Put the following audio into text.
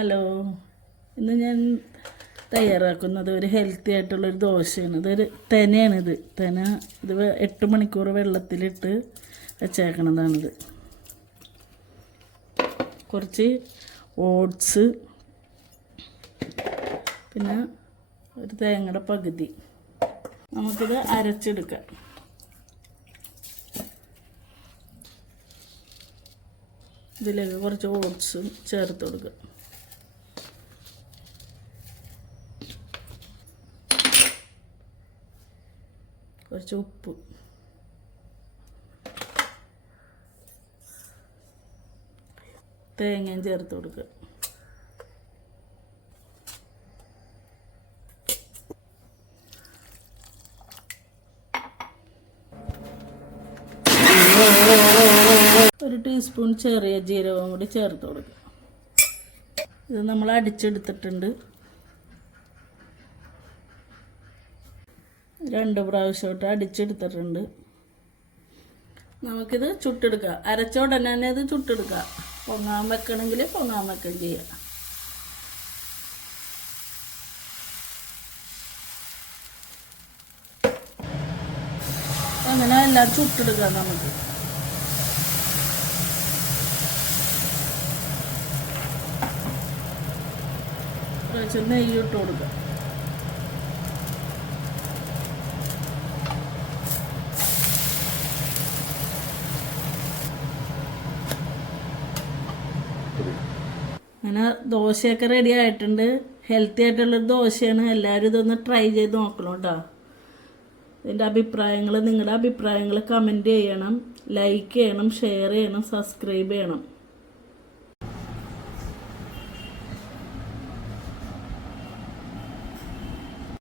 Hello, ഇന്ന് ഞാൻ തയ്യാറാക്കുന്നത് ഒരു ഹെൽത്തി ആയിട്ടുള്ളൊരു ദോശയാണ്. ഇതൊരു തെനയാണിത്. ഇത് 8 മണിക്കൂർ വെള്ളത്തിലിട്ട് വെച്ചേക്കണതാണിത്. കുറച്ച് ഓട്സ്, പിന്നെ ഒരു തേങ്ങയുടെ പകുതി. നമുക്കിത് അരച്ചെടുക്കാം. ഇതിലേക്ക് കുറച്ച് ഓട്സും ചേർത്ത് കൊടുക്കുക. കുറച്ച് ഉപ്പ്, തേങ്ങയും ചേർത്ത് കൊടുക്കുക. ഒരു ടീസ്പൂൺ ചെറിയ ജീരകവും കൂടി ചേർത്ത് കൊടുക്കുക. ഇത് നമ്മൾ അടിച്ചെടുത്തിട്ടുണ്ട്. 2 പ്രാവശ്യമായിട്ട് അടിച്ചെടുത്തിട്ടുണ്ട്. നമുക്കിത് ചുട്ടെടുക്കാം. അരച്ച ഉടനെ തന്നെ ഇത് ചുട്ടെടുക്കാം. പൊങ്ങാൻ വെക്കണമെങ്കിൽ പൊങ്ങാൻ വെക്കുകയും ചെയ്യാം. അങ്ങനെ എല്ലാം ചുട്ടെടുക്കാം. നമുക്ക് കുറച്ച് നെയ്യ് ഇട്ട് കൊടുക്കാം. അങ്ങനെ ദോശയൊക്കെ റെഡി ആയിട്ടുണ്ട്. ഹെൽത്തി ആയിട്ടുള്ളൊരു ദോശയാണ്. എല്ലാവരും ഇതൊന്ന് ട്രൈ ചെയ്ത് നോക്കണം കേട്ടോ. നിങ്ങളുടെ അഭിപ്രായങ്ങൾ കമൻറ്റ് ചെയ്യണം, ലൈക്ക് ചെയ്യണം, ഷെയർ ചെയ്യണം, സബ്സ്ക്രൈബ് ചെയ്യണം.